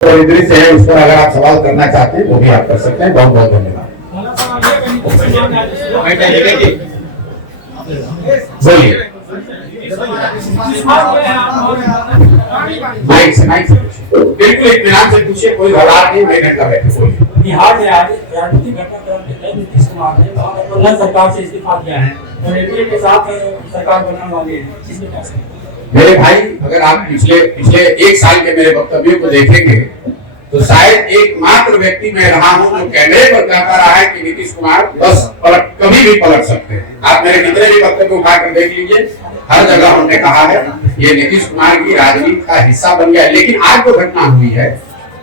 से है, उस पर अगर आप सवाल करना चाहते हैं वो भी आप कर सकते हैं। बहुत बहुत धन्यवाद। बोलिए। माइक से बिल्कुल इत्मीनान से पूछिए, कोई घबराहट नहीं, मैं घंटा बैठे बोलिए। बिहार में आज राजनीतिक घटनाक्रम के तहत नीतीश कुमार ने 2015 सरकार से इस्तीफा दिया है और एनडीए के साथ सरकार बनाने वाले हैं, इसमें क्या कहेंगे? मेरे भाई, अगर आप पिछले एक साल के मेरे वक्तव्यों को देखेंगे तो शायद एकमात्र व्यक्ति मैं रहा हूं जो कैमरे पर कहता रहा है कि नीतीश कुमार बस कभी भी पलट सकते हैं। आप मेरे कितने भी वक्तव्य उठाकर देख लीजिए, हर जगह हमने कहा है ये नीतीश कुमार की राजनीति का हिस्सा बन गया है। लेकिन आज जो घटना हुई है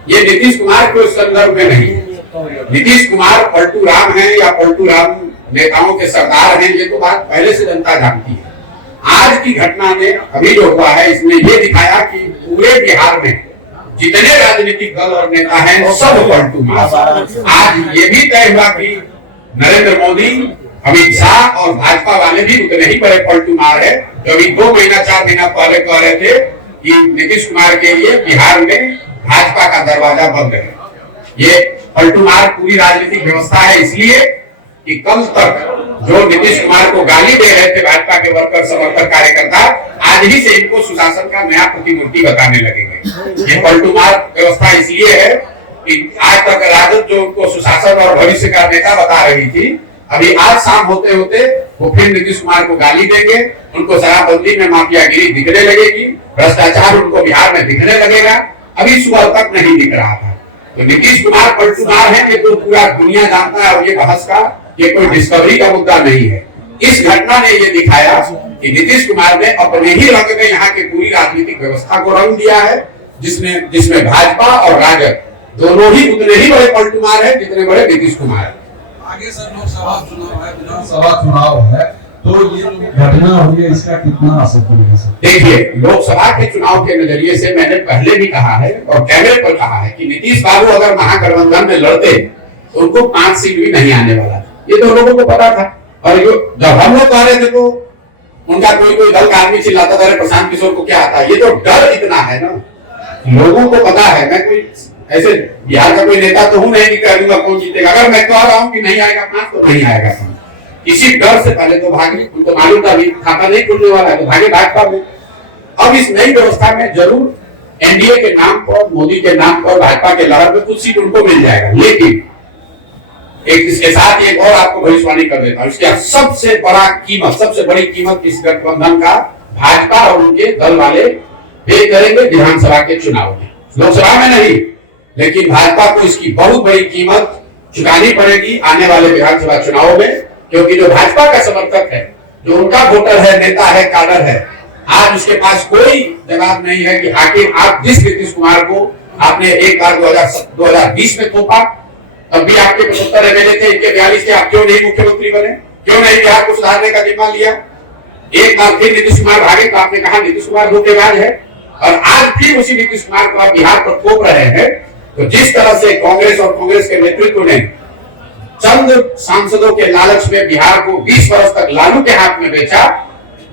ये नीतीश कुमार के संदर्भ में नहीं है। नीतीश कुमार पलटू राम है या पलटू राम नेताओं के सरदार हैं, ये तो बात पहले से जनता जानती है। आज की घटना में अभी जो हुआ है इसमें ये दिखाया कि पूरे बिहार में जितने राजनीतिक दल और नेता हैं सब पलटू मार। आज ये भी तय हुआ कि नरेंद्र मोदी, अमित शाह और भाजपा वाले भी उतने ही बड़े पलटू मार है जो अभी 2 महीना 4 महीना पहले कह रहे थे कि नीतीश कुमार के लिए बिहार में भाजपा का दरवाजा बंद है। ये पलटू मार पूरी राजनीतिक व्यवस्था है, इसलिए कि कल तक जो नीतीश कुमार को गाली दे रहे थे भाजपा के वर्कर, समर्थक, कार्यकर्ता, आज ही से इनको सुशासन का नया प्रतिमूर्ति बताने लगेंगे। ये पलटू मार व्यवस्था इसलिए है कि आज तक राजद जो उनको सुशासन और भविष्य का नेता बता रही थी, अभी आज शाम होते होते वो फिर नीतीश कुमार को गाली देंगे, उनको शराबबंदी में माफियागिरी दिखने लगेगी, भ्रष्टाचार उनको बिहार में दिखने लगेगा। अभी सुबह तक नहीं दिख रहा था। तो नीतीश कुमार पलटू मार है ये तो पूरा दुनिया जानता है और ये बहस का ये कोई डिस्कवरी का मुद्दा नहीं है। इस घटना ने ये दिखाया कि नीतीश कुमार ने अपने ही रंग में यहाँ की पूरी राजनीतिक व्यवस्था को रंग दिया है, जिसमें भाजपा और राजद दोनों ही उतने ही बड़े पलटू मार है जितने बड़े नीतीश कुमार है। आगे सर लोकसभा चुनाव है, विधानसभा चुनाव है, तो ये घटना हुई है, इसका कितना असर पड़ेगा सर? देखिए, लोकसभा के चुनाव के नजरिए से मैंने पहले भी कहा है और कैमरे पर कहा है कि नीतीश बाबू अगर महागठबंधन में लड़ते तो उनको 5 सीट भी नहीं आने वाला था। ये तो लोगों को पता था। और जब हम लोग कह रहे थे तो उनका कोई दल का आदमी चिल्लाता था प्रशांत किशोर को क्या आता है। ये तो डर इतना है ना, लोगों को पता है। मैं कोई ऐसे बिहार का कोई नेता तो हूं नहीं कि कह दूंगा कौन जीतेगा। अगर मैं कह रहा हूं कि नहीं आएगा 5 तो नहीं आएगा 5। इसी डर से पहले तो भागे, उनको मालूम था अभी खाता नहीं खुलने वाला है तो भागे भाजपा में। अब इस नई व्यवस्था में जरूर एनडीए के नाम पर, मोदी के नाम पर भाजपा के लहर में कुछ सीट उनको मिल जाएगा। लेकिन एक इसके साथ एक और आपको भविष्यवाणी कर देता हूं, इसकी सबसे बड़ी कीमत इस गठबंधन का भाजपा और उनके दल वाले पे करेंगे विधानसभा के चुनाव में। लोकसभा में नहीं, लेकिन भाजपा को इसकी बहुत बड़ी कीमत चुकानी पड़ेगी आने वाले विधानसभा चुनाव में, क्योंकि जो भाजपा का समर्थक है, जो उनका वोटर है, नेता है, काडर है, आज उसके पास कोई जवाब नहीं है कि आखिर आप जिस नीतीश कुमार को आपने एक बार 2020 में थोपा, तब भी आपके 75 एमएलए थे, इनके 42 थे, आप क्यों नहीं मुख्यमंत्री बने? क्यों नहीं बिहार को सुधारने का जिम्मा लिया? एक बार फिर नीतीश कुमार भागे तो आपने कहा नीतीश कुमार धोखेबाज है, और आज फिर उसी नीतीश कुमार को आप बिहार पर थोप रहे हैं। तो जिस तरह से कांग्रेस और कांग्रेस के नेतृत्व ने चंद सांसदों के लालच में बिहार को 20 वर्ष तक लालू के हाथ में बेचा,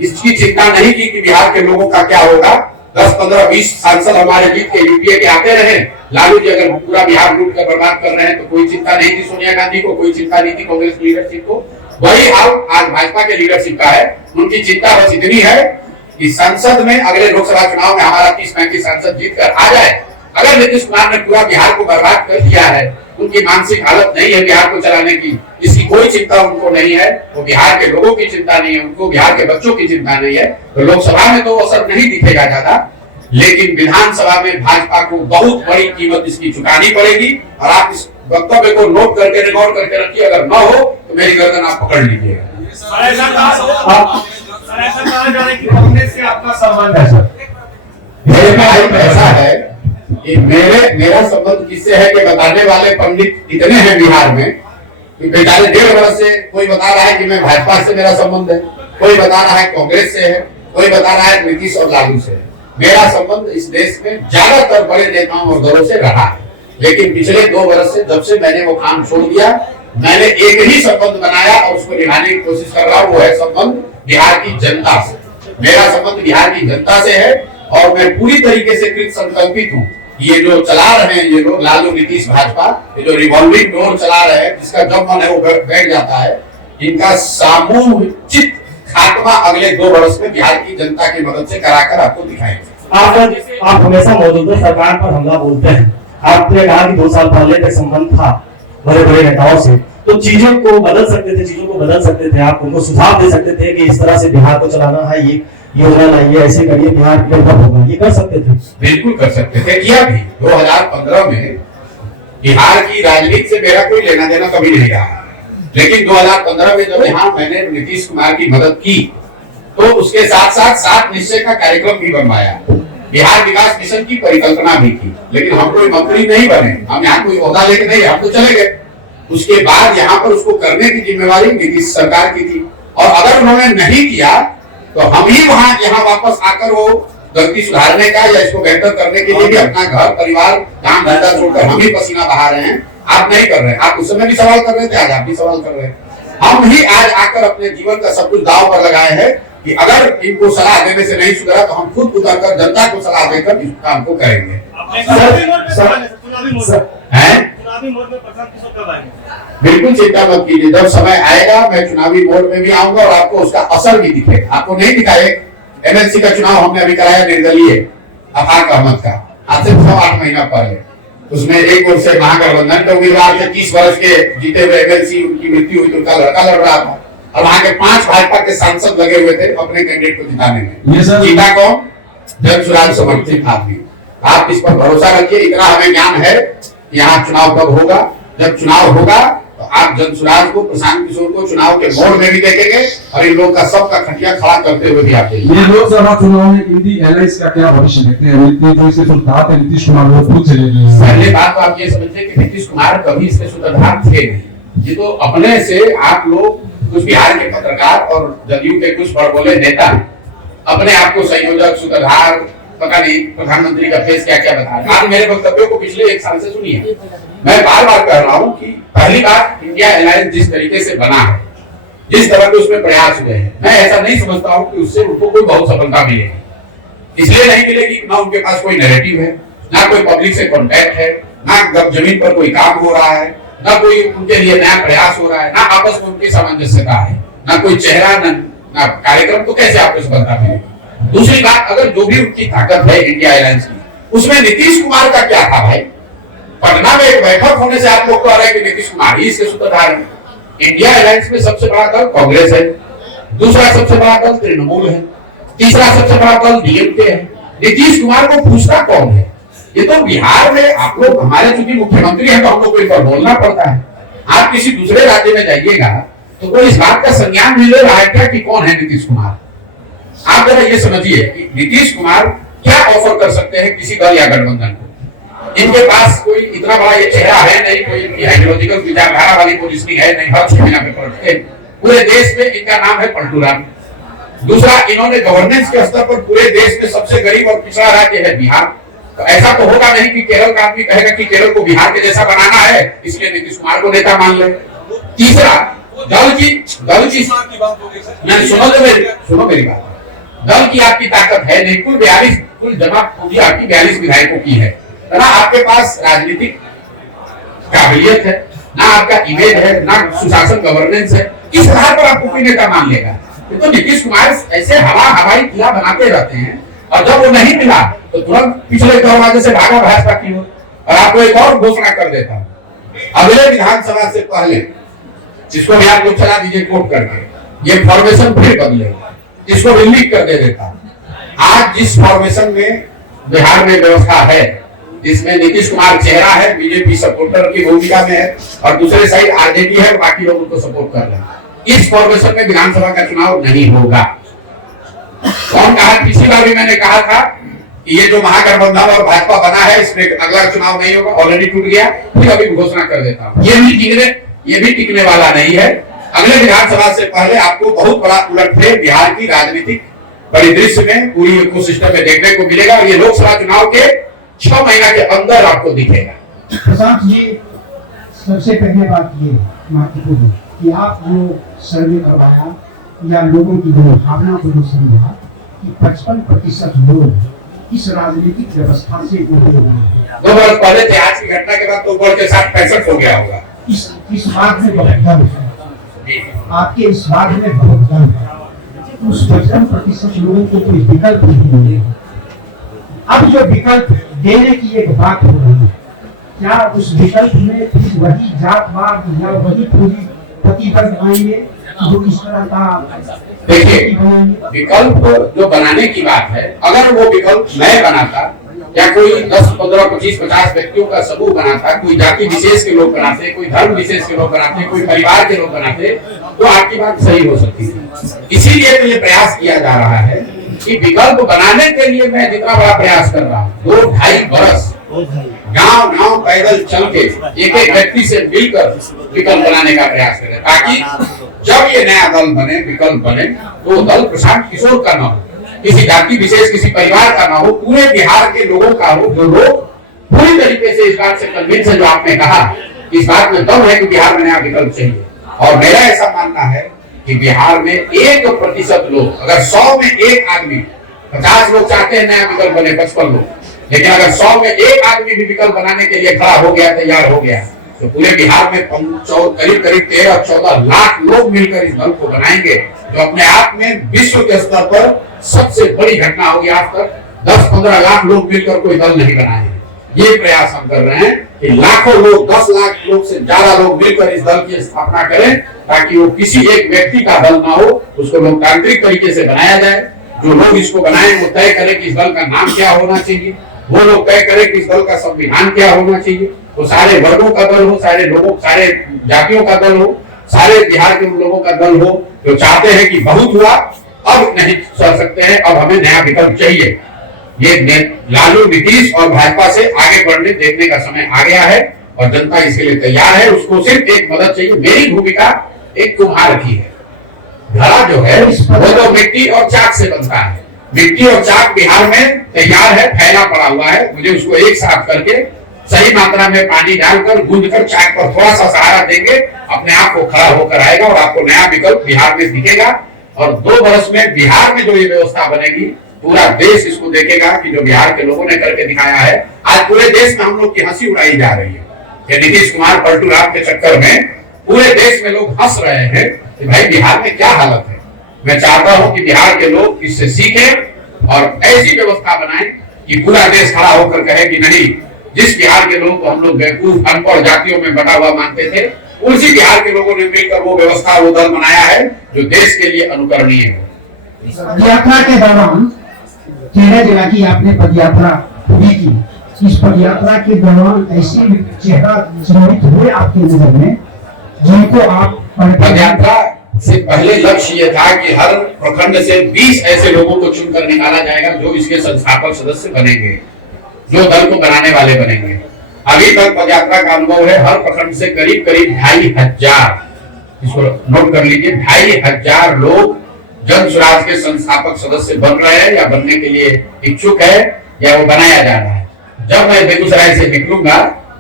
इसकी चिंता नहीं की कि बिहार के लोगों का क्या होगा। 10, 15, 20 सांसद हमारे जीत के यूपीए के आते रहे, लालू जी अगर पूरा बिहार लूट कर बर्बाद कर रहे हैं तो कोई चिंता नहीं थी सोनिया गांधी को, कोई चिंता नहीं थी कांग्रेस लीडरशिप को। वही हाल आज भाजपा के लीडरशिप का है। उनकी चिंता बस इतनी है कि संसद में अगले लोकसभा चुनाव में हमारा 30-35 सांसद जीत कर आ जाए। अगर नीतीश कुमार ने पूरा बिहार को बर्बाद कर दिया है, उनकी मानसिक हालत नहीं है बिहार को चलाने की, इसकी कोई चिंता उनको नहीं है। वो बिहार के लोगों की चिंता नहीं है, उनको बिहार के बच्चों की चिंता नहीं है। तो लोकसभा में तो असर नहीं दिखेगा ज्यादा, लेकिन विधानसभा में भाजपा को बहुत बड़ी कीमत इसकी चुकानी पड़ेगी। और आप इस वक्तव्य को नोट करके, रिकॉर्ड करके रखिए, अगर न हो तो मेरी गर्दन आप पकड़ लीजिएगा। कांग्रेस से आपका संबंध है सर? मेरे भाई ऐसा है कि मेरा संबंध किससे है कि बताने वाले पंडित इतने हैं बिहार में कि बेचारे 1.5 वर्ष से कोई बता रहा है कि मैं भाजपा से मेरा संबंध है, कोई बता रहा है कांग्रेस से है, कोई बता रहा है नीतीश और लालू से है। मेरा संबंध इस देश में ज्यादातर बड़े नेताओं और दलों से रहा है, लेकिन पिछले 2 वर्ष से जब से मैंने वो काम छोड़ दिया, मैंने एक ही संबंध बनाया और उसको निभाने की कोशिश कर रहा हूँ। वो है संबंध बिहार की जनता से। मेरा संबंध बिहार की जनता से है और मैं पूरी तरीके से कृत संकल्पित हूँ ये जो चला रहे हैं ये लोग लालू नीतीश भाजपा, ये जो रिवॉल्विंग डोर चला रहे हैं, जिसका जब मन है वो बैठ जाता है, इनका सामूहिक खात्मा अगले 2 वर्ष में बिहार की जनता की मदद से कराकर आपको दिखाएंगे। आप हमेशा मौजूदा सरकार पर हमला बोलते हैं। आपने कहा कि 2 साल पहले तक संबंध था बड़े बड़े नेताओं से, तो चीजों को बदल सकते थे, आप उनको सुझाव दे सकते थे कि इस तरह से बिहार को चलाना है, ये योजना लाइए, ऐसे करिए, बिहार डेवलप होगा, ये कर सकते थे। बिल्कुल कर सकते थे, किया भी। 2015 में बिहार की राजनीति से मेरा कोई लेना देना कभी नहीं रहा, लेकिन 2015 में जब यहाँ मैंने नीतीश कुमार की मदद की, तो उसके साथ साथ 7 निश्चय का कार्यक्रम भी बनवाया, बिहार विकास मिशन की परिकल्पना भी की, लेकिन हम कोई मंत्री नहीं बने, हम यहाँ कोई ओहदा लेके नहीं, हम तो चले गए। उसके बाद यहाँ पर उसको करने की जिम्मेवारी नीतीश सरकार की थी, और अगर उन्होंने नहीं किया तो हम ही वहां यहाँ वापस आकर वो गलती सुधारने का या इसको बेहतर करने के लिए भी अपना घर परिवार काम धंधा छोड़कर हम ही पसीना बहा रहे हैं। आप नहीं कर रहे हैं, आप उस समय भी सवाल कर रहे थे, आज आप भी सवाल कर रहे हैं। हम ही आज आकर अपने जीवन का सब कुछ दांव पर लगाए हैं कि अगर इनको सलाह देने से नहीं सुधरा तो हम खुद उतरकर जनता को सलाह देकर इस काम को करेंगे। बिल्कुल चिंता मत कीजिए, जब समय आएगा मैं चुनावी मोड में भी आऊंगा और आपको उसका असर भी दिखेगा। आपको नहीं दिखा, एमएलसी का चुनाव हमने अभी कराया निर्दलीय अफाक अहमद का, आज से 8 महीना पहले। उसमें एक ओर से महागठबंधन के उम्मीदवार थे, 30 वर्ष के जीते हुए एमएलसी, उनकी मृत्यु हुई तो उनका लड़का लड़ रहा था, और वहां के 5 भाजपा के सांसद लगे हुए थे अपने कैंडिडेट को जिताने में। जीता कौन? जनसुराज समर्थित आदमी। आप इस पर भरोसा रखिए, इतना हमें ज्ञान है। यहाँ चुनाव कब होगा? जब चुनाव होगा तो आप जनसुराज को, प्रशांत किशोर को चुनाव के मोड़ में भी देखेंगे, और इन लोग का सबका खटिया खड़ा करते हुए भी आप देखेंगे। ये लोकसभा चुनाव में इंडी एलायंस का क्या भविष्य देखते हैं? नीतीश कुमार वो खुद चले गए। पहले बात तो आप ये समझिए कि नीतीश कुमार कभी इसके सूत्रधार थे नहीं। ये तो अपने से आप लोग, कुछ बिहार के पत्रकार और जदयू के कुछ बड़बोले नेता अपने आप को संयोजक, सूत्रधार, पता नहीं प्रधानमंत्री का फेस क्या क्या बता रहे हैं। आप मेरे वक्तव्यों को पिछले 1 साल से सुनिए। मैं बार बार कह रहा हूं कि पहली बार इंडिया अलायंस जिस तरीके से बना है, जिस तरह के उसमें प्रयास हुए हैं, मैं ऐसा नहीं समझता हूं कि उससे उनको कोई बहुत सफलता मिलेगी। इसलिए नहीं मिलेगी ना उनके पास कोई नैरेटिव है, ना कोई पब्लिक से कॉन्टैक्ट है, ना जमीन पर कोई काम हो रहा है, ना कोई उनके लिए नया प्रयास हो रहा है, ना आपस में उनकी सामंजस्यता है, ना कोई चेहरा, ना कार्यक्रम। तो कैसे आपको सफलता मिलेगी? दूसरी बात, अगर जो भी उनकी ताकत है इंडिया अलायंस की, उसमें नीतीश कुमार का क्या था भाई? पटना में एक बैठक होने से आप लोग कह रहे हैं कि नीतीश कुमार ही इसके सूत्रधार हैं। इंडिया अलायंस में सबसे बड़ा दल कांग्रेस है, दूसरा सबसे बड़ा दल तृणमूल है, तीसरा सबसे बड़ा दल डीएमके है। नीतीश कुमार को पूछता कौन है? ये तो बिहार में आप लोग, हमारे चूंकि मुख्यमंत्री हैं तो हम लोग को इन पर बोलना पड़ता है। आप किसी दूसरे राज्य में जाइएगा तो कोई इस बात का संज्ञान नहीं ले रहा है क्या कि कौन है नीतीश कुमार? आप जरा ये समझिए कि नीतीश कुमार क्या ऑफर कर सकते हैं किसी दल या गठबंधन को। इनके पास कोई इतना बड़ा ये चेहरा है नहीं, कोई आइडियोलॉजिकल विचारधारा वाली पोजीशनिंग है नहीं, हर छह पे पलटते। पूरे देश में इनका नाम है पलटू राम। दूसरा, इन्होंने गवर्नेंस के स्तर पर पूरे देश में सबसे गरीब और पिछड़ा राज्य है बिहार। तो ऐसा तो होगा नहीं कि केरल का आदमी कहेगा कि केरल को बिहार के जैसा बनाना है इसलिए नीतीश कुमार को नेता मान ले। तीसरा, दल की सुनो मेरी बात, दल की आपकी ताकत है नहीं, कुल जमा पूंजी आपकी 42 विधायकों की है ना, आपके पास राजनीतिक काबिलियत है ना, आपका इमेज है ना, सुशासन गवर्नेंस है, किस आधार पर आपको कोई नेता मान लेगा? तो नीतीश कुमार ऐसे हवाई किला बनाते रहते हैं, और जब वो नहीं मिला तो तुरंत पिछले दरवाजे से भागा भाजपा की ओर। और आपको एक और घोषणा कर देता हूं, अगले विधानसभा से पहले, जिसको भी आप लोग चला दीजिए कोट करके, ये फॉर्मेशन फिर बदलेगा, इसको भी लीक कर दे देता। आज जिस फॉर्मेशन में बिहार में व्यवस्था है, इसमें नीतीश कुमार चेहरा है, बीजेपी सपोर्टर की भूमिका में है, और दूसरे साइड आरजेडी है, बाकी लोग उनको सपोर्ट कर रहे हैं। इस फॉर्मेशन में विधानसभा का चुनाव नहीं होगा। कौन कहा? पिछली बार भी मैंने कहा था कि ये जो महागठबंधन और भाजपा बना है इसमें अगला चुनाव नहीं होगा, ऑलरेडी टूट गया, फिर अभी घोषणा कर देता हूं। ये भी टिकने वाला नहीं है। अगले विधानसभा से पहले आपको बहुत बड़ा उलटफेर बिहार की राजनीतिक परिदृश्य में, पूरी इकोसिस्टम में देखने को मिलेगा, और ये लोकसभा चुनाव के 6 महीना के अंदर आपको दिखेगा। प्रशांत जी, सबसे पहले बात ये महत्वपूर्ण कि आप जो सर्वे करवाया या लोगों की जो भावना को जो समझा कि 55% लोग इस राजनीतिक व्यवस्था से उभरे हुए हैं। 2 वर्ष पहले थे, आज की घटना के बाद तो बढ़ के 60-65 हो गया होगा। इस बात में बहुत गर्व है, आपके इस बात में बहुत गर्व है। उस 55% लोगों को कोई विकल्प नहीं है। अब जो विकल्प देने की एक बात हो रही है, क्या उस विकल्प में फिर वही जातवाद या वही पूरी प्रतिबद्ध आएंगे जो इस तरह का? देखिए, विकल्प जो बनाने की बात है, अगर वो विकल्प मैं बनाता या कोई 10, 15, 25, 50 व्यक्तियों का समूह बनाता, कोई जाति विशेष के लोग बनाते, कोई धर्म विशेष के लोग बनाते, कोई परिवार के लोग बनाते, तो आपकी बात सही हो सकती है। इसीलिए तो ये प्रयास किया जा रहा है कि विकल्प बनाने के लिए मैं जितना बड़ा प्रयास कर रहा हूँ, 2-2.5 बरस गांव पैदल चल के एक व्यक्ति से मिलकर विकल्प बनाने का प्रयास करें, ताकि जब ये नया दल बने, विकल्प बने, तो दल प्रशांत किशोर का ना हो, किसी जाति विशेष, किसी परिवार का ना हो, पूरे बिहार के लोगों का हो, जो लोग पूरी तरीके से इस बात से कन्विंस है, जो आपने कहा इस बात में दम है कि बिहार में नया विकल्प चाहिए। और मेरा ऐसा मानना है कि बिहार में 1% लोग, अगर 100 में 1 आदमी, 50 लोग चाहते हैं नया विकल्प बने, 55 लोग, लेकिन अगर 100 में 1 आदमी भी विकल्प बनाने के लिए खड़ा हो गया, तैयार हो गया, तो पूरे बिहार में करीब 13-14 लाख लोग मिलकर इस दल को बनाएंगे, जो अपने आप में विश्व के स्तर पर सबसे बड़ी घटना होगी। आज तक 10-15 लाख लोग मिलकर कोई दल नहीं बनाए। ये प्रयास हम कर रहे हैं कि लाखों लोग, 10 लाख लोग से ज्यादा लोग मिलकर इस दल की स्थापना करें, ताकि वो किसी एक व्यक्ति का दल ना हो, उसको लोकतांत्रिक तरीके से बनाया जाए। जो लोग इसको बनाए वो तय करें कि इस दल का नाम क्या होना चाहिए, वो लोग तय करें कि इस दल का संविधान क्या होना चाहिए, वो सारे वर्गों का दल हो, सारे लोगों, सारे जातियों का दल हो, सारे बिहार के लोगों का दल हो, जो चाहते हैं कि बहुत हुआ, अब नहीं चल सकते हैं, अब हमें नया विकल्प चाहिए। ये लालू, नीतीश और भाजपा से आगे बढ़ने देखने का समय आ गया है और जनता इसके लिए तैयार है। उसको सिर्फ एक मदद चाहिए। मेरी भूमिका एक कुम्हार की है। घड़ा जो है वो तो मिट्टी और चाक से बनता है। मिट्टी और चाक बिहार में तैयार है, फैला पड़ा हुआ है। मुझे उसको एक साथ करके सही मात्रा में पानी डालकर गूंदकर चाक पर थोड़ा सा सहारा देंगे, अपने आप को खड़ा होकर आएगा और आपको नया विकल्प बिहार में दिखेगा। और 2 वर्ष में बिहार में जो ये व्यवस्था बनेगी, पूरा देश इसको देखेगा कि जो बिहार के लोगों ने करके दिखाया है। आज पूरे देश में हम लोग की हंसी उड़ाई जा रही है कि नीतीश कुमार पलटू राम के चक्कर में पूरे देश में लोग हंस रहे हैं कि भाई बिहार में क्या हालत है। मैं चाहता हूं कि बिहार के लोग इससे सीखें और ऐसी व्यवस्था बनाएं कि पूरा देश खड़ा होकर कहे कि नहीं, जिस बिहार के लोगों को हम लोग बेवकूफ, अनपढ़ जातियों में बटा हुआ मानते थे, उसी बिहार के लोगों ने मिलकर वो व्यवस्था, वो दल बनाया है जो देश के लिए अनुकरणीय है। यात्रा के दौरान 13 जिला की आपने पदयात्रा पूरी की। इस पदयात्रा के दौरान ऐसे चेहरा चिन्हित हुए आपकी नजर में जिनको आप पदयात्रा से पहले लक्ष्य ये था कि हर प्रखंड से 20 ऐसे लोगों को चुनकर निकाला जाएगा जो इसके संस्थापक सदस्य बनेंगे, जो दल को बनाने वाले बनेंगे। अभी तक पदयात्रा का अनुभव है, हर प्रखंड से करीब 2,500, इसको नोट कर लीजिए, 2,500 लोग जन स्वराज के संस्थापक सदस्य बन रहे हैं या बनने के लिए इच्छुक है या वो बनाया जा रहा है। जब मैं बेगूसराय से निकलूंगा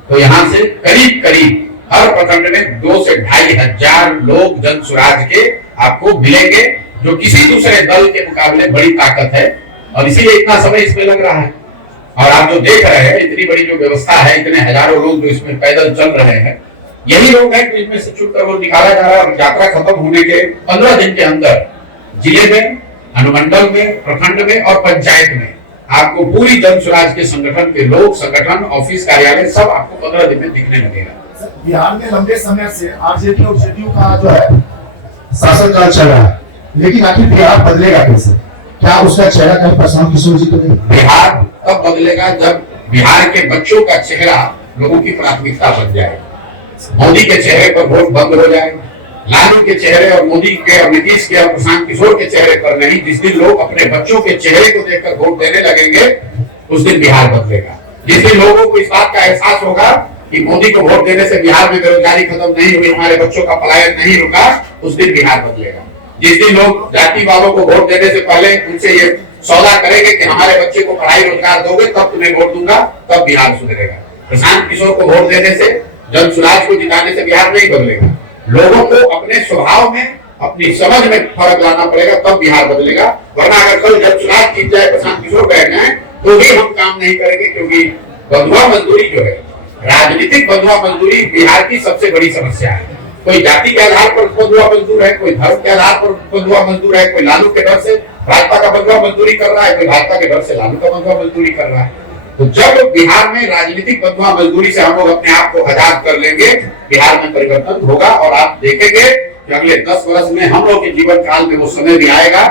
तो यहाँ से करीब हर प्रखंड में 2 से 2,500 लोग जन स्वराज के आपको मिलेंगे, जो किसी दूसरे दल के मुकाबले बड़ी ताकत है और इसीलिए इतना समय इसमें लग रहा है। और आप जो देख रहे हैं, इतनी बड़ी जो व्यवस्था है, इतने हजारों लोग जो इसमें पैदल चल रहे हैं, यही लोग हैं कि इसमें से चुनकर वो निकाला जा रहा है। और यात्रा खत्म होने के 15 दिन के अंदर जिले में, अनुमंडल में, प्रखंड में और पंचायत में आपको पूरी जन स्वराज के संगठन के लोग, संगठन, ऑफिस, कार्यालय सब आपको 15 दिन में दिखने लगेगा। बिहार में लंबे समय से आरजेडी और जेडीयू का जो है शासनकाल चल रहा है, लेकिन आखिर बिहार बदलेगा कैसे? क्या उसका चेहरा कहीं प्रशांत किशोर जी तो नहीं? बिहार तब बदलेगा जब बिहार के बच्चों का चेहरा लोगों की प्राथमिकता बन जाए। मोदी के चेहरे पर वोट बंद हो जाए, लालू के चेहरे और मोदी के और नीतीश के और प्रशांत किशोर के चेहरे पर नहीं। जिस दिन लोग अपने बच्चों के चेहरे को देखकर वोट देने लगेंगे, उस दिन बिहार बदलेगा। जिस दिन लोगों को इस बात का एहसास होगा कि मोदी को वोट देने से बिहार में बेरोजगारी खत्म नहीं हुई, हमारे बच्चों का पलायन नहीं रुका, उस दिन बिहार बदलेगा। जिस दिन लोग जाति वालों को वोट देने से पहले उनसे ये सौदा करेंगे कि हमारे बच्चे को पढ़ाई रोजगार दोगे तब तुम्हें वोट दूंगा, तब बिहार सुधरेगा। प्रशांत किशोर को वोट देने से, जन स्वराज को जिताने से बिहार नहीं बदलेगा। लोगों को अपने स्वभाव में, अपनी समझ में फर्क लाना पड़ेगा, तब बिहार बदलेगा। वरना अगर कल जन स्वराज जीत जाए, प्रशांत किशोर बैठ जाए, तो भी हम काम नहीं करेंगे, क्योंकि बंधुआ मजदूरी जो है, राजनीतिक बंधुआ मजदूरी बिहार की सबसे बड़ी समस्या है। कोई जाति के आधार पर बंधुआ मजदूर है, कोई धर्म के आधार पर बंधुआ मजदूर है, कोई लालू के डर से भाजपा का बंधुआ मजदूरी कर रहा है, कोई भाजपा के डर से लालू का बंधुआ मजदूरी कर रहा है। तो जब बिहार में राजनीतिक बंधुआ मजदूरी से हम लोग अपने आप को आजाद कर लेंगे, बिहार में परिवर्तन होगा। और आप देखेंगे कि अगले 10 वर्ष में हम लोग के जीवन काल में वो समय भी आएगा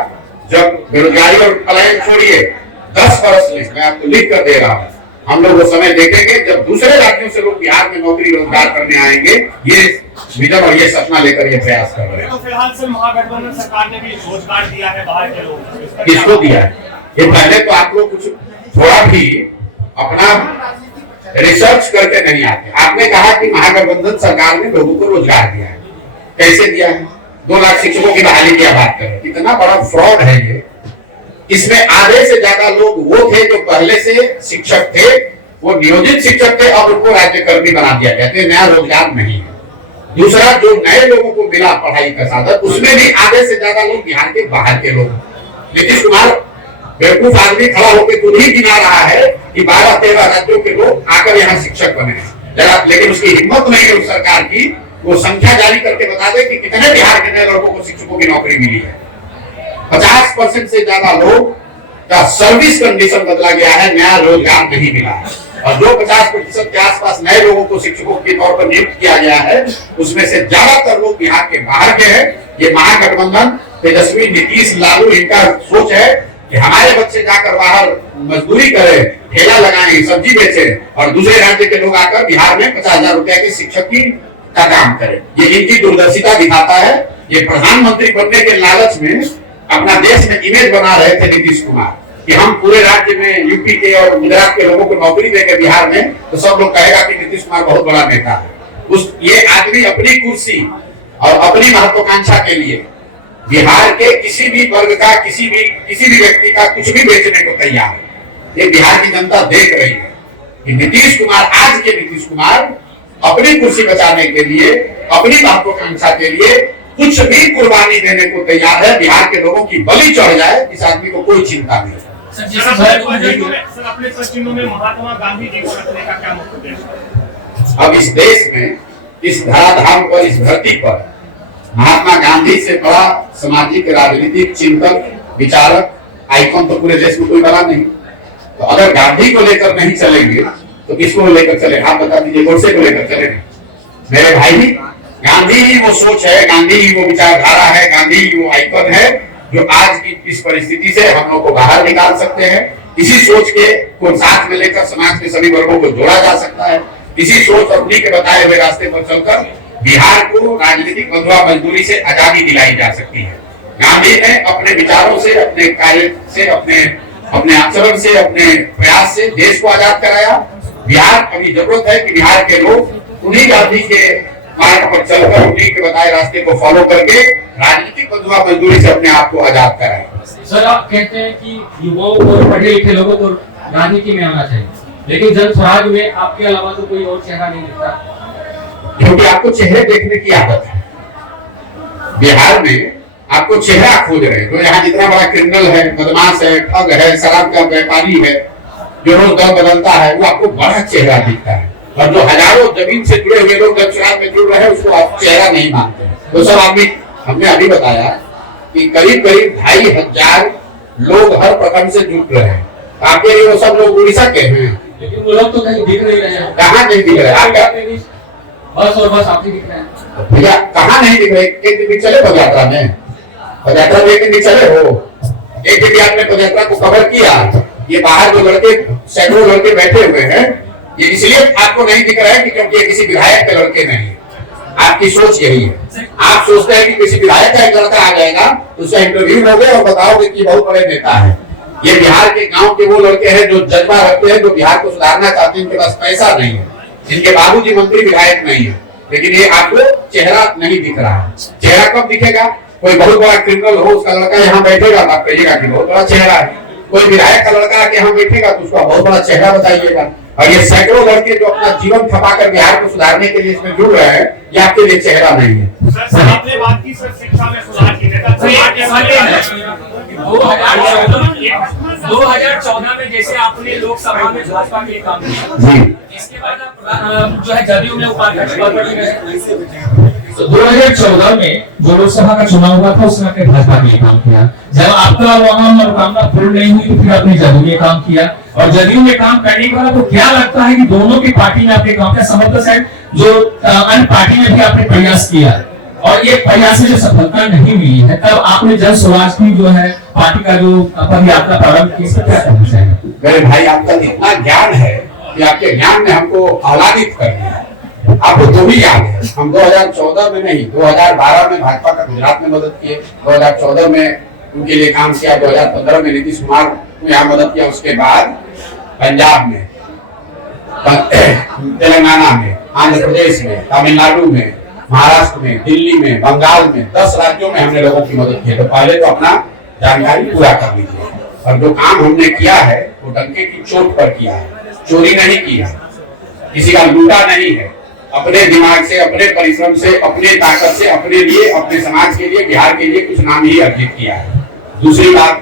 जब बेरोजगारी और पलायन छोड़िए, 10 वर्ष में मैं आपको लिख कर दे रहा हूँ, हम लोग वो समय देखेंगे जब दूसरे राज्यों से लोग बिहार में नौकरी रोजगार करने आएंगे। ये विजन और ये सपना लेकर ये प्रयास कर रहे हैं। तो फिलहाल से महागठबंधन सरकार ने भी रोजगार दिया है बाहर के लोगों को, किसको दिया है? ये पहले तो आप लोग कुछ थोड़ा भी अपना रिसर्च करके नहीं आते। आपने कहा कि महागठबंधन सरकार ने लोगों को रोजगार दिया है, कैसे दिया है? 2 लाख शिक्षकों की बहाली की बात करें, कितना बड़ा फ्रॉड है ये। इसमें आधे से ज्यादा लोग वो थे जो पहले से शिक्षक थे, वो नियोजित शिक्षक थे, अब उनको राज्यकर्मी बना दिया गया, तो नया रोजगार नहीं है। दूसरा, जो नए लोगों को मिला पढ़ाई का साधन, उसमें भी आधे से ज्यादा लोग बिहार के बाहर के लोग। नीतीश कुमार बेवकूफ आदमी खड़ा होकर खुद ही गिना रहा है कि 12-13 राज्यों के लोग आकर यहाँ शिक्षक बने हैं, लेकिन उसकी हिम्मत नहीं है उस सरकार की वो संख्या जारी करके बता दे कि कितने बिहार के नए लोगों को शिक्षकों की नौकरी मिली है। 50% से ज्यादा लोग का सर्विस कंडीशन बदला गया है, नया रोजगार नहीं मिला है। और जो 50% के आसपास नए लोगों को शिक्षकों के तौर पर नियुक्त किया गया है, उसमें से ज्यादातर लोग बिहार के बाहर के हैं। ये महागठबंधन, तेजस्वी, नीतीश, लालू, इनका सोच है कि हमारे बच्चे जाकर बाहर मजदूरी करें, ठेला लगाएं, सब्जी बेचें, और दूसरे राज्य के लोग आकर बिहार में 50,000 रुपया के शिक्षक की का काम करें। ये इनकी दूरदर्शिता दिखाता है। ये प्रधानमंत्री बनने के लालच में अपना देश में इमेज बना रहे थे नीतीश कुमार कि हम पूरे राज्य में यूपी के और गुजरात के लोगों को नौकरी देंगे बिहार में, तो सब लोग कहेगा कि नीतीश कुमार बहुत बड़ा नेता है। ये आदमी अपनी कुर्सी और अपनी महत्वाकांक्षा के लिए बिहार के किसी भी वर्ग का, किसी भी व्यक्ति का कुछ भी बेचने को तैयार है। ये बिहार की जनता देख रही है कि नीतीश कुमार, आज के नीतीश कुमार अपनी कुर्सी बचाने के लिए, अपनी महत्वाकांक्षा के लिए कुछ भी कुर्बानी देने को तैयार है। बिहार के लोगों की बलि चढ़ जाए, इस आदमी को कोई चिंता नहीं। सर, अपने पश्चिमों में महात्मा गांधी जी को रखने का क्या मुख्य उद्देश्य है? अब इस देश में, इस धराधाम पर, इस धरती पर महात्मा गांधी से बड़ा सामाजिक, राजनीतिक चिंतक, विचारक, आइकॉन तो पूरे देश में कोई बड़ा नहीं। तो अगर गांधी को लेकर नहीं चलेंगे तो किसको लेकर चले? आप बता दीजिए, गोडसे को लेकर चले? मेरे भाई, गांधी ही वो सोच है, गांधी ही वो विचारधारा है, गांधी ही वो आइकन है जो आज की इस परिस्थिति से हम लोग को बाहर निकाल सकते हैं। इसी सोच को साथ में लेकर समाज के सभी वर्गों को जोड़ा जा सकता है। इसी सोच और उन्हीं के बताए हुए रास्ते पर चलकर बिहार को राजनीतिक बंधुआ मजदूरी से आजादी दिलाई जा सकती है। गांधी ने अपने विचारों से, अपने कार्य से, अपने आचरण से, अपने प्रयास से देश को आजाद कराया। बिहार, अभी जरूरत है कि बिहार के लोग उन्हीं गांधी के मार्ग पर चलकर, उन्हीं के बताए रास्ते को फॉलो करके राजनीतिक बंधुआ मजदूरी से अपने आप को आजाद कराएं। सर, आप कहते हैं कि युवाओं को, पढ़े लिखे लोगों को राजनीति में आना चाहिए, लेकिन जन स्वराज में आपके अलावा तो कोई और चेहरा नहीं दिखता, क्योंकि आपको चेहरे देखने की आदत है। बिहार में आपको चेहरा खोज रहे हैं। तो यहाँ जितना बड़ा क्रिमिनल है, बदमाश है, ठग है, शराब का व्यापारी है, जो रोज दल बदलता है, वो आपको बड़ा चेहरा दिखता है। और जो हजारों जमीन से जुड़े हुए लोग जनसुराज में जुड़ रहे हैं, उसको आप चेहरा नहीं मानते। तो सब आदमी, हमने अभी बताया कि करीब 2,500 लोग हर प्रखंड से जुड़ रहे हैं। आपके लिए वो सब लोग उड़ीसा के हैं, लेकिन वो लोग तो कहीं दिख नहीं रहे हैं। कहाँ नहीं दिख रहे? आप बस और बस आप ही दिख रहे हैं भैया, कहाँ नहीं दिख रहे? एक दिन चले पदयात्रा में, पदयात्रा में एक दिन चले हो? एक दिन आपने पदयात्रा को कवर किया? ये बाहर जो लड़के, सैकड़ों लड़के बैठे हुए हैं, ये इसलिए आपको नहीं दिख रहा है कि क्योंकि ये किसी विधायक के लड़के नहीं है। आपकी सोच यही है। आप सोचते हैं कि किसी विधायक का एक लड़का आ जाएगा, उसका इंटरव्यू लोगे और बताओगे कि बहुत बड़े नेता है। ये बिहार के गांव के वो लड़के हैं जो जज्बा रखते हैं, जो बिहार को सुधारना चाहते हैं। इनके पास पैसा नहीं है, इनके बाबूजी मंत्री विधायक नहीं है, लेकिन ये आपको चेहरा नहीं दिख रहा है। चेहरा कब दिखेगा? कोई बहुत बड़ा क्रिमिनल हो, उसका लड़का यहाँ बैठेगा, आप कहिएगा कि बहुत बड़ा चेहरा है। कोई विधायक का लड़का आके यहाँ बैठेगा तो उसका बहुत बड़ा चेहरा बताइएगा। और ये सैकड़ों लड़के जो अपना जीवन खपाकर बिहार को सुधारने के लिए इसमें जुड़ रहे हैं, ये आपके लिए चेहरा नहीं है। सर, आपने बात की सर शिक्षा में सुधार की, 2014 में जैसे आपने लोकसभा में भाजपा के लिए काम किया, जी इसके बाद आप जो है जदयू में उपाध्यक्ष पद पर गए। तो 2014 में जो लोकसभा का चुनाव हुआ था उसमें आपने भाजपा के लिए काम किया। जब आपका वहां मनोकामना पूर्ण नहीं हुई तो फिर आपने जदयू में काम किया, और जदयू में काम करने के बाद तो क्या लगता है कि दोनों की पार्टी में आपने काम किया, समर्थक साइड जो अन्य पार्टी में भी आपने प्रयास किया, और ये प्रयास से जो सफलता नहीं मिली है, तब आपने जन स्वराज की जो है पार्टी का जो पदयात्रा प्रारंभ की, इसका क्या कहना चाहेंगे? मेरे भाई, आपका इतना ज्ञान है कि आपके ज्ञान ने हमको आह्लादित कर दिया। आपको जो भी याद है, हम 2014 में नहीं, 2012 में भाजपा का गुजरात में मदद किए, 2014 में उनके लिए काम किया, 2015 में नीतीश कुमार को यहाँ मदद किया, उसके बाद पंजाब में, तेलंगाना में, आंध्र प्रदेश में, तमिलनाडु में, महाराष्ट्र में, दिल्ली में, बंगाल में, 10 राज्यों में हमने लोगों की मदद की। तो पहले तो अपना जानकारी पूरा कर लीजिए, और जो काम हमने किया है वो डंके की चोट पर किया है, चोरी नहीं किया, किसी का लूटा नहीं है, अपने दिमाग से, अपने परिश्रम से, अपने ताकत से, अपने लिए, अपने समाज के लिए, बिहार के लिए कुछ नाम ही अर्जित किया है। दूसरी बात,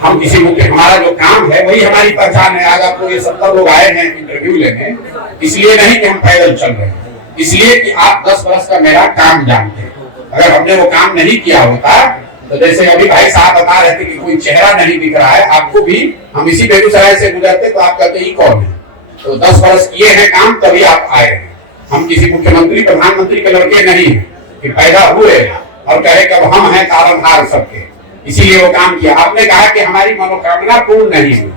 हम किसी मुख्य, हमारा जो काम है वही हमारी पहचान है। आज आपको ये 70 लोग आए हैं इंटरव्यू लेने, इसलिए नहीं कि हम पैदल चल रहे हैं, इसलिए कि आप 10 वर्ष का मेरा काम जानते हैं। अगर हमने वो काम नहीं किया होता तो जैसे अभी भाई साहब बता रहे थे कि कोई चेहरा नहीं दिख रहा है, आपको भी हम इसी बेगूसराय से गुजरते तो आप कहते ही कौन है। तो 10 वर्ष किए हैं काम, तभी आप आए हैं। हम किसी मुख्यमंत्री प्रधानमंत्री के लड़के नहीं हैं कि पैदा हुए और कहे कि अब हम हैं तारनहार सबके, इसीलिए वो काम किया। आपने कहा कि हमारी मनोकामना पूर्ण नहीं हुई,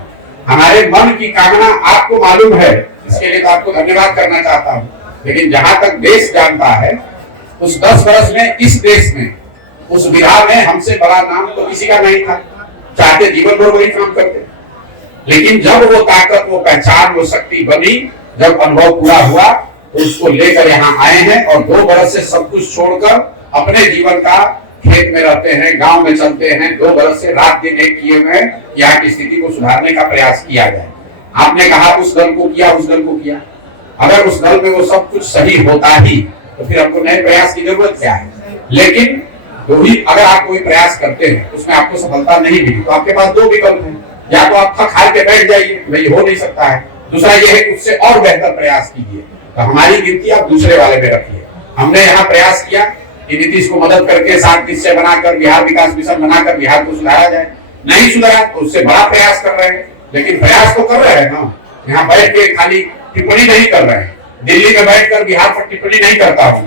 हमारे मन की कामना आपको मालूम है, इसके लिए तो आपको धन्यवाद करना चाहता हूँ। लेकिन जहां तक देश जानता है, उस 10 वर्ष में इस देश में, उस विधा में हमसे बड़ा नाम तो किसी का नहीं था। चाहते जीवन भर वही काम करते, लेकिन जब वो ताकत, वो पहचान, वो शक्ति बनी, जब अनुभव पूरा हुआ तो उसको लेकर यहाँ आए हैं, और 2 बरस से सब कुछ छोड़कर अपने जीवन का खेत में रहते हैं, गांव में चलते हैं। 2 बरस से रात दिन एक किए हुए यहाँ की स्थिति को सुधारने का प्रयास किया जाए। आपने कहा उस दल को किया, उस दल को किया। अगर उस दल में वो सब कुछ सही होता ही तो फिर हमको नए प्रयास की जरूरत क्या है। लेकिन वही अगर आप कोई प्रयास करते हैं उसमें आपको सफलता नहीं मिली तो आपके पास 2 विकल्प हैं, या तो आप थक हार के बैठ जाइए, नहीं हो नहीं सकता है। दूसरा ये है कि उससे और बेहतर प्रयास कीजिए। तो हमारी गिनती आप दूसरे वाले में रखिए। हमने यहाँ प्रयास किया कि नीतीश को मदद करके 7 निश्चय बनाकर बिहार विकास मिशन बनाकर बिहार को सुधारा जाए। नहीं सुधारा तो उससे बड़ा प्रयास कर रहे हैं, लेकिन प्रयास तो कर रहे हैं ना। यहाँ बैठ के खाली टिप्पणी नहीं कर रहे हैं। दिल्ली में बैठकर बिहार पर टिप्पणी नहीं करता हूँ।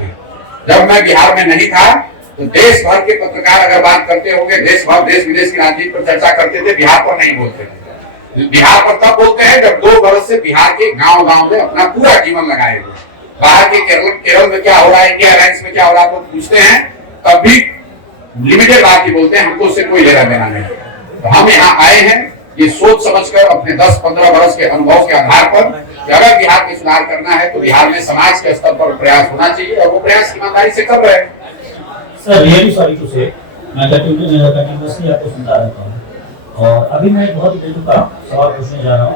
जब मैं बिहार में नहीं था तो देश भर के पत्रकार अगर बात करते होंगे, देश विदेश की राजनीति पर चर्चा करते थे, बिहार पर नहीं बोलते थे। बिहार पर तब बोलते हैं जब 2 बरस से बिहार के गांव-गांव में अपना पूरा जीवन लगाए हुए। बाहर के केरल में क्या हो रहा है, इंडिया अलायंस में क्या हो रहा है, तो पूछते हैं, तब भी लिमिटेड बात ही बोलते हैं, हमको उससे कोई लेना देना नहीं। तो हम यहाँ आए हैं ये सोच समझकर अपने 10-15 बरस के अनुभव के आधार पर कि अगर बिहार में सुधार करना है तो बिहार में समाज के स्तर पर प्रयास होना चाहिए, और वो प्रयास ईमानदारी से कर रहे हैं। सर रियली सॉरी टू से, मैं कंटिन्यूअसली आपको सुनता रहता हूँ, और अभी मैं बहुत ही बेतुका सवाल पूछने जा रहा हूँ।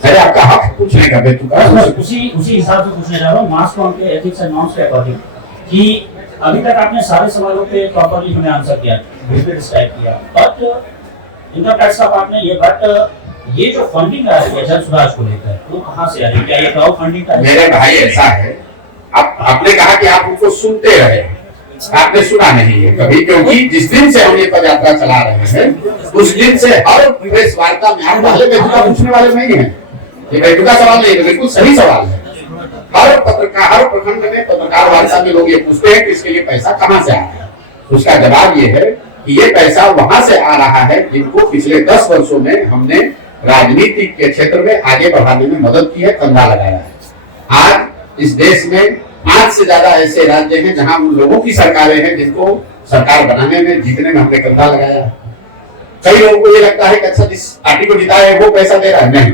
अरे आपका हक पूछने का बेतुका, उसी हिसाब से पूछने जा रहा हूँ, मास कॉम के एथिक्स एंड नॉर्म्स के अकॉर्डिंग, कि अभी तक आपने सारे सवालों पे प्रॉपर्ली हमें आंसर किया, बिल्कुल डिस्क्राइब किया, बट इनका टैक्स साहब आपने ये जो फंडिंग आ रही है जन स्वराज को लेकर, वो कहाँ से आ रही है? क्या ये क्राउड फंडिंग का? मेरे भाई ऐसा है, आपने कहा कि आप उनको सुनते रहे, आपने सुना नहीं है कभी, क्योंकि जिस दिन से हम ये पदयात्रा चला रहे हैं उस दिन से हर प्रेस वार्ता में आप पहले बेतुका पूछने वाले नहीं है। ये बेतुका सवाल नहीं है, बिल्कुल सही सवाल है। हर पत्रकार, हर प्रखंड में पत्रकार वार्ता में लोग ये पूछते हैं कि इसके लिए पैसा कहाँ से आ रहा है। उसका जवाब ये है कि ये पैसा वहां से आ रहा है जिनको पिछले 10 वर्षों में हमने राजनीति के क्षेत्र में आगे बढ़ाने में मदद की है, कंधा लगाया है। आज इस देश में 5 से ज्यादा ऐसे राज्य हैं जहां उन लोगों की सरकारें हैं जिनको सरकार बनाने में, जीतने में हमने कंधा लगाया है। कई लोगों को ये लगता है कि अच्छा जिस पार्टी को जिताया है वो पैसा दे रहा है, नहीं,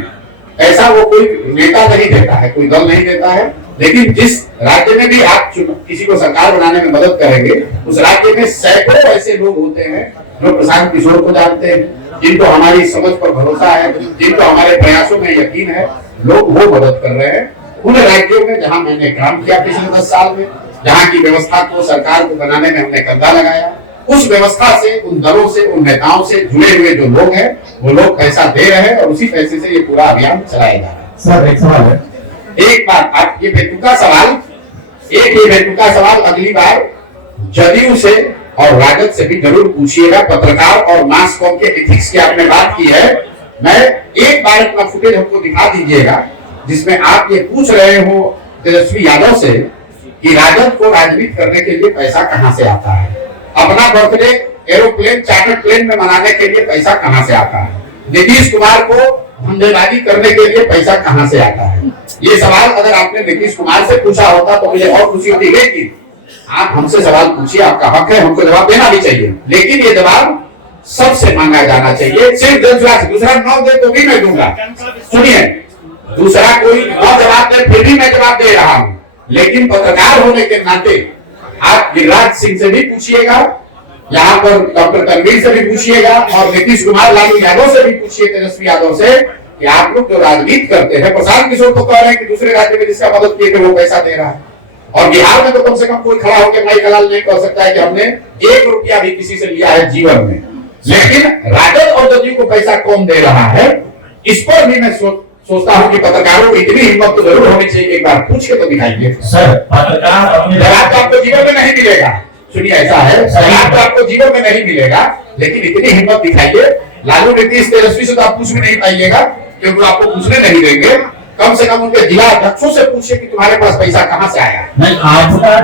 ऐसा वो कोई नेता नहीं देता है, कोई दल नहीं देता है। लेकिन जिस राज्य में भी आप किसी को सरकार बनाने में मदद करेंगे, उस राज्य में सैकड़ों ऐसे लोग होते हैं जो प्रशांत किशोर को जानते हैं, जिनको हमारी समझ पर भरोसा है, जिनको हमारे प्रयासों में यकीन है, लोग वो मदद कर रहे हैं। उन राज्यों में जहां मैंने काम किया पिछले 10 साल में, जहां की व्यवस्था को, सरकार को बनाने में हमने कंधा लगाया, उस व्यवस्था से, उन दलों से, उन नेताओं से जुड़े हुए जो लोग हैं वो लोग पैसा दे रहे हैं और उसी पैसे से ये पूरा अभियान चलाया जा रहा है। सर एक सवाल है, एक बार आप ये बेतुका सवाल अगली बार जदयू से और राजद से भी जरूर पूछिएगा। पत्रकार और मास कॉम के एथिक्स की आपने बात की है, मैं एक बार अपना फुटेज हमको दिखा दीजिएगा जिसमें आप ये पूछ रहे हो तेजस्वी यादव से कि राजद को राजनीति करने के लिए पैसा कहां से आता है, अपना बर्थडे एरोप्लेन चार्टर्ड प्लेन में मनाने के लिए पैसा कहां से आता है, नीतीश कुमार को धंधेबाजी करने के लिए पैसा कहां से आता है। ये सवाल अगर आपने नीतीश कुमार से पूछा होता तो मुझे और खुशी होती, लेकिन आप हमसे सवाल पूछिए, आपका हक है, हमको जवाब देना भी चाहिए, लेकिन ये जवाब सबसे मांगा जाना चाहिए। सिर्फ दूसरा 9 दे तो भी मैं दूंगा, सुनिए, दूसरा कोई 9 जवाब दे फिर भी मैं जवाब दे रहा हूं, लेकिन पत्रकार होने के नाते आप गिरिराज सिंह से भी पूछिएगा, यहाँ पर डॉक्टर तनवीर से भी पूछिएगा और नीतीश कुमार लालू यादव से भी पूछिए, तेजस्वी यादव से, कि आप लोग जो राजनीति करते हैं, प्रशांत किशोर तो कह रहे हैं कि दूसरे राज्य में जिसका मदद किए थे वो पैसा दे रहा है, और बिहार में तो कम से कम कोई खड़ा होकर माई कलाल नहीं कह सकता है कि हमने 1 रुपया भी किसी से लिया है जीवन में। लेकिन राजद और जदयू को पैसा कौन दे रहा है, इस पर भी मैं सोचता हूं कि पत्रकारों को इतनी हिम्मत तो जरूर होनी चाहिए, एक बार पूछ के तो दिखाइए। सर पत्रकार अपने जवाब तो आपको जीवन में नहीं मिलेगा, सुनिए ऐसा है, जवाब तो आपको जीवन में नहीं मिलेगा, लेकिन इतनी हिम्मत दिखाइए। लालू नीतीश तेजस्वी से तो आप पूछ भी नहीं पाइएगा क्योंकि आपको पूछने नहीं देंगे, कम से कम उनके जिला अध्यक्षों से पूछिए कि तुम्हारे पास पैसा कहां से आया। नहीं, आपका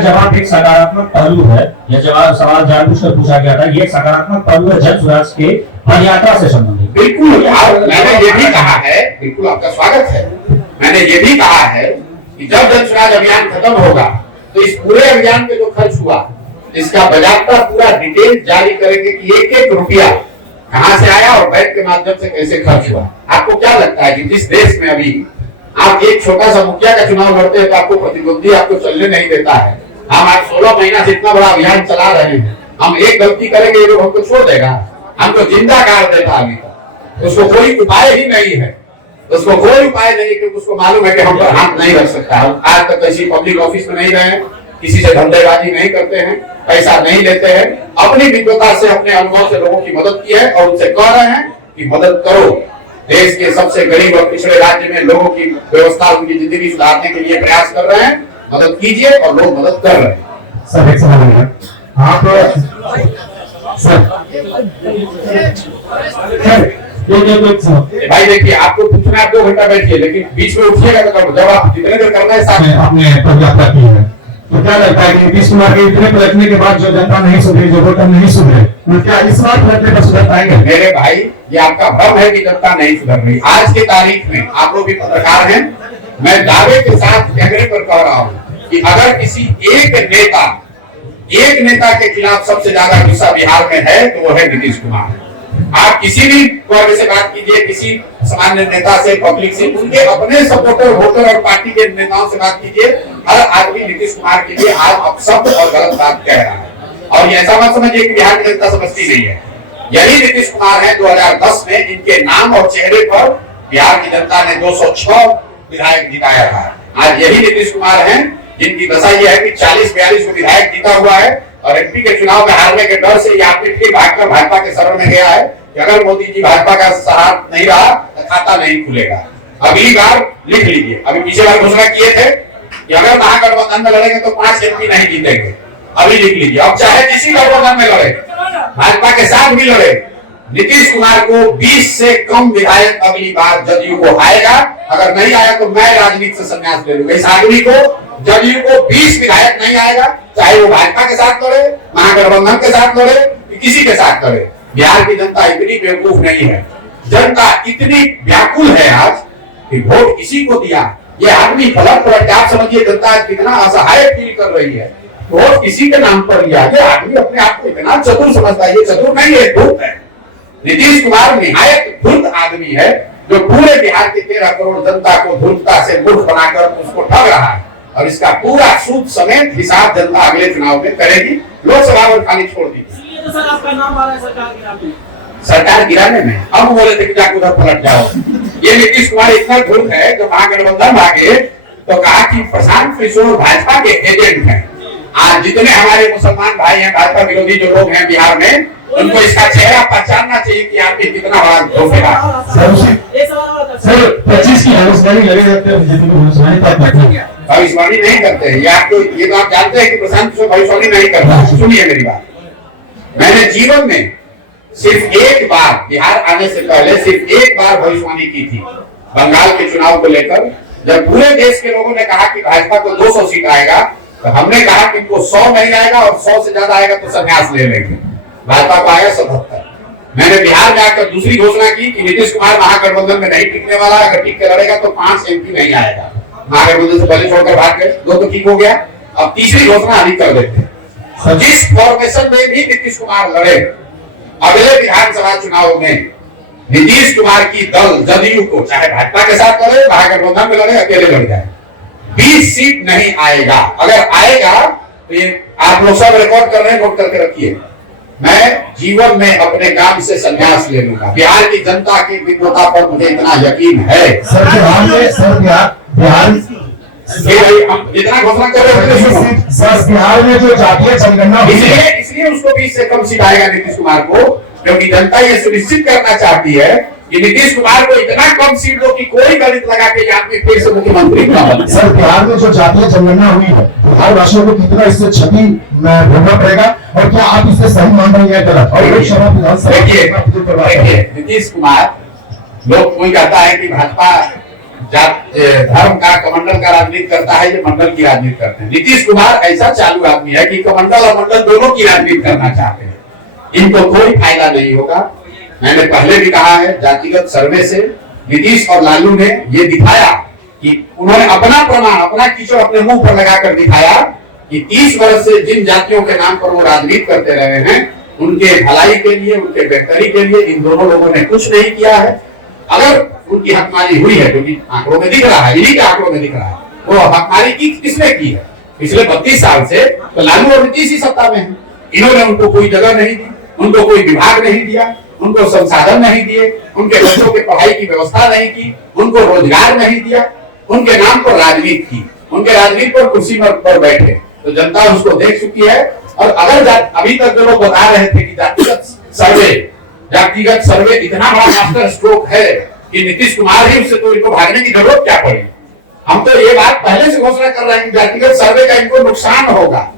जवाब एक सकारात्मक पहलू है, यह जवाब सवाल जानबूझकर पूछा गया था, ये सकारात्मक पहलू है जन स्वराज के पद यात्रा से संबंधित। बिल्कुल, मैंने ये भी कहा है, बिल्कुल आपका स्वागत है, मैंने ये भी कहा है कि जब जन स्वराज अभियान खत्म होगा तो इस पूरे अभियान पे जो खर्च हुआ इसका बाकायदा पूरा डिटेल जारी करेंगे कि एक रुपया कहां से आया और बैंक के माध्यम से कैसे खर्च हुआ। आपको क्या लगता है कि जिस देश में अभी आप एक छोटा सा मुखिया का चुनाव लड़ते हैं तो आपको प्रतिद्वंदी आपको चलने नहीं देता है, हम आज 16 महीना से इतना बड़ा अभियान चला रहे हैं, हम एक गलती करेंगे ये लोग हमको छोड़ देगा, हमको जिंदा गाड़ देता अभी तक, उसको कोई उपाय ही नहीं है, उसको कोई उपाय नहीं, क्योंकि उसको मालूम है कि हम पर हाथ नहीं रख सकता। हम आज तक किसी पब्लिक ऑफिस में नहीं रहे, किसी से धंधेबाजी नहीं करते हैं, पैसा नहीं लेते हैं, अपनी विद्वता से अपने अनुभव से लोगों की मदद की है और उनसे कह रहे हैं कि मदद करो। देश के सबसे गरीब और पिछड़े राज्य में लोगों की व्यवस्था, उनकी जिंदगी सुधारने के लिए प्रयास कर रहे हैं, मदद कीजिए और लोग मदद कर रहे हैं। सर एक सवाल है, आप भाई देखिए, आपको पूछना आप 2 घंटा बैठिए, लेकिन बीच में उठिएगा तो जब आप जितने देर करना है साथ आपने पदयात्रा की है, तो क्या लगता है कि नीतीश कुमार के इतने पलटने के बाद जो जनता नहीं सुधरी, जो वोटर नहीं सुधरे, तो क्या इस बार पलटने पर सुधर पाएंगे? मेरे भाई, ये आपका भ्रम है कि जनता नहीं सुधर रही। आज के तारीख में आप लोग भी पत्रकार हैं, मैं दावे के साथ कैमरे पर कह रहा हूँ कि अगर किसी एक नेता के खिलाफ सबसे ज्यादा गुस्सा बिहार में है तो वो है नीतीश कुमार। आप किसी भी वर्ग से बात कीजिए, किसी सामान्य नेता से, पब्लिक से, उनके अपने सपोर्टर, वोटर और पार्टी के नेताओं से बात कीजिए, हर आदमी नीतीश कुमार के लिए आज अपशब्द और गलत बात कह रहा है। और ये ऐसा मत समझिए कि बिहार की जनता समझती नहीं है, यही नीतीश कुमार है 2010 में इनके नाम और चेहरे पर बिहार की जनता ने 206 विधायक जिताया था। आज यही नीतीश कुमार हैं जिनकी दशा यह है कि 40-42 विधायक जीता हुआ है और एमपी के चुनाव में हारने के डर से या फिर भागकर भाजपा के शरण में गया है कि अगर मोदी जी भाजपा का साथ नहीं रहा तो खाता नहीं खुलेगा। अगली बार लिख लीजिए, अभी पिछले बार घोषणा किए थे कि अगर महागठबंधन में लड़ेंगे तो 5 एमपी नहीं जीतेंगे, अभी लिख लीजिए। अब चाहे किसी गठबंधन में लड़े, भाजपा के साथ भी लड़े, नीतीश कुमार को 20 से कम विधायक अगली बार जदयू को आएगा। अगर नहीं आया तो मैं राजनीति से संन्यास ले लूंगा। इस आदमी को, जदयू को 20 विधायक नहीं आएगा, चाहे वो भाजपा के साथ लड़े, महागठबंधन के साथ लड़े, किसी के साथ लड़े। बिहार की जनता इतनी बेवकूफ नहीं है, जनता इतनी व्याकुल है आज कि वोट किसी को दिया। ये आदमी पलट पलट, आप समझिए जनता कितना असहाय फील कर रही है, वोट किसी के नाम पर लिया। ये आदमी अपने आप को इतना चतुर समझता है, ये चतुर नहीं है, धूर्त है। नीतीश कुमार निहायत धूर्त आदमी है जो पूरे बिहार के 13 करोड़ जनता को धूर्तता से मूर्ख बनाकर उसको ठग रहा है, और इसका पूरा सूद समेत हिसाब जनता अगले चुनाव में करेगी। लोकसभा में खाली छोड़ दी। सर आपका नाम आ रहा है सरकार गिराने में। हम बोले थे कि जाकर उधर पलट जाओ। ये नीतीश कुमार इतना धूर्त है, जो महागठबंधन भागे तो कहा कि प्रशांत किशोर भाजपा के एजेंट हैं, आज जितने हमारे मुसलमान भाई हैं, भाजपा विरोधी जो लोग हैं बिहार में, उनको इसका चेहरा पहचानना चाहिए कि आदमी कितना बड़ा धोखेबाज। सर 25 की भविष्यवाणी लगे रहते हैं बीजेपी को भविष्यवाणी तब बैठे भविष्यवाणी नहीं करते हैं। ये तो आप जानते हैं कि प्रशांत किशोर भविष्यवाणी नहीं करता। सुनिए मेरी बात, मैंने जीवन में सिर्फ एक बार बिहार आने से पहले सिर्फ एक बार भविष्यवाणी की थी बंगाल के चुनाव को लेकर, जब पूरे देश के लोगों ने कहा कि भाजपा को 200 सीट आएगा, तो हमने कहा कि इनको 100 नहीं आएगा और 100 से ज्यादा आएगा तो संन्यास ले लेंगे। भाजपा को आया 77। मैंने बिहार में आकर दूसरी घोषणा की कि नीतीश कुमार महागठबंधन में नहीं टिकने वाला, अगर टिक के लड़ेगा तो 5 MP नहीं आएगा। महागठबंधन से पहले छोड़कर भाग गए, 2 तो ठीक हो गया। अब तीसरी घोषणा अधिक कर देते हैं। जिस फॉर्मेशन में भी नीतीश कुमार लड़े, अगले विधानसभा चुनाव में नीतीश कुमार की दल जदयू को चाहे भाजपा के साथ लड़े, महागठबंधन में लड़े, अकेले लड़ जाए, 20 सीट नहीं आएगा। अगर आएगा तो ये आप लोग सब रिकॉर्ड कर रहे हैं, नोट करके रखिए। मैं जीवन में अपने काम से संन्यास ले लूंगा। बिहार की जनता की विद्वता पर मुझे इतना यकीन है। सर बिहार में बिहार हम जितना घोषणा कर रहे हैं सर बिहार में जो जातीय जनगणना हुई है, इसलिए उसको 20 से कम सीट आएगा नीतीश कुमार को, क्योंकि जनता ये सुनिश्चित करना चाहती है कि नीतीश कुमार को इतना कम सीट दो कि कोई गणित लगा के आदमी फिर से मुख्यमंत्री न बने। सर बिहार में जो जातीय जनगणना हुई है, बिहार वासियों को कितना इससे क्षति भोगना पड़ेगा और क्या आप इससे सही मान रहे हैं गलत? और लोकसभा देखिए नीतीश कुमार, लोग कोई कहता है कि भाजपा धर्म का कमंडल का राजनीति करता है, ये मंडल की राजनीति करते हैं। नीतीश कुमार ऐसा चालू आदमी है कि कमंडल और मंडल दोनों की राजनीति करना चाहते हैं। इनको कोई फायदा नहीं होगा। मैंने पहले भी कहा है, जातिगत सर्वे से नीतीश और लालू ने ये दिखाया कि उन्होंने अपना प्रमाण, अपना कीचड़ अपने मुंह पर लगाकर दिखाया कि 30 वर्ष से जिन जातियों के नाम पर वो राजनीति करते रहे हैं, उनके भलाई के लिए, उनके बेहतरी के लिए इन दोनों लोगों ने कुछ नहीं किया है। अगर उनकी हकमारी हुई है, क्योंकि आंकड़ों में दिख रहा है, इन्हीं के आंकड़ों में दिख रहा है, वो हकमारी की किसने की है पिछले 32 साल से? तो लालू और नीतीश ही सत्ता में है। इन्होंने उनको कोई जगह नहीं दी, उनको कोई विभाग नहीं दिया, उनको संसाधन नहीं दिए, उनके बच्चों की पढ़ाई की व्यवस्था नहीं की, उनको रोजगार नहीं दिया, उनके नाम पर राजनीति की, उनके राजनीति पर कुर्सी पर बैठे। तो जनता उसको देख चुकी है। और अगर अभी तक जो लोग बता रहे थे कि जातिगत सर्वे इतना बड़ा मास्टर स्ट्रोक है कि नीतीश कुमार ही उससे तो इनको भागने की जरूरत क्या पड़ी, हम तो ये बात पहले से घोषणा कर रहे हैं कि जातिगत सर्वे का इनको नुकसान होगा,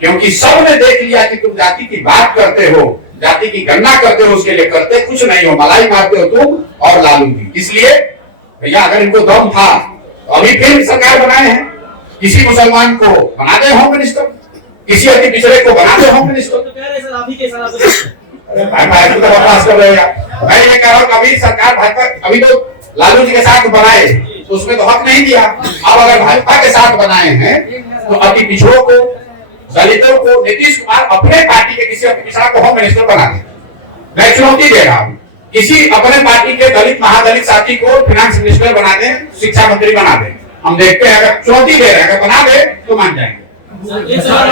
क्योंकि सबने देख लिया कि तुम जाति की बात करते हो, जाति की गणना करते हो, उसके लिए करते कुछ नहीं हो, मलाई मारते हो तुम और लालू जी। इसलिए भैया अगर इनको दम था तो अभी फिर सरकार बनाए हैं, किसी मुसलमान को बना दे होम मिनिस्टर, किसी अति पिछड़े को बना दे होम मिनिस्टर। बकवास कर रहे हैं। मैं ये कह रहा हूँ कभी सरकार भाजपा, अभी तो लालू जी के साथ बनाए तो उसमें तो हक नहीं दिया। अब अगर भाजपा के साथ बनाए हैं तो अति पिछड़ों को, दलितों को नीतीश कुमार अपने पार्टी के किसी अति पिछड़ा को होम मिनिस्टर बना दे। मैं चुनौती दे रहा हूँ, किसी अपने पार्टी के दलित महादलित साथी को फाइनेंस मिनिस्टर बना दे, शिक्षा मंत्री बना दे। हम देखते हैं, अगर चुनौती दे रहे हैं, अगर बना दे तो मान जाएंगे।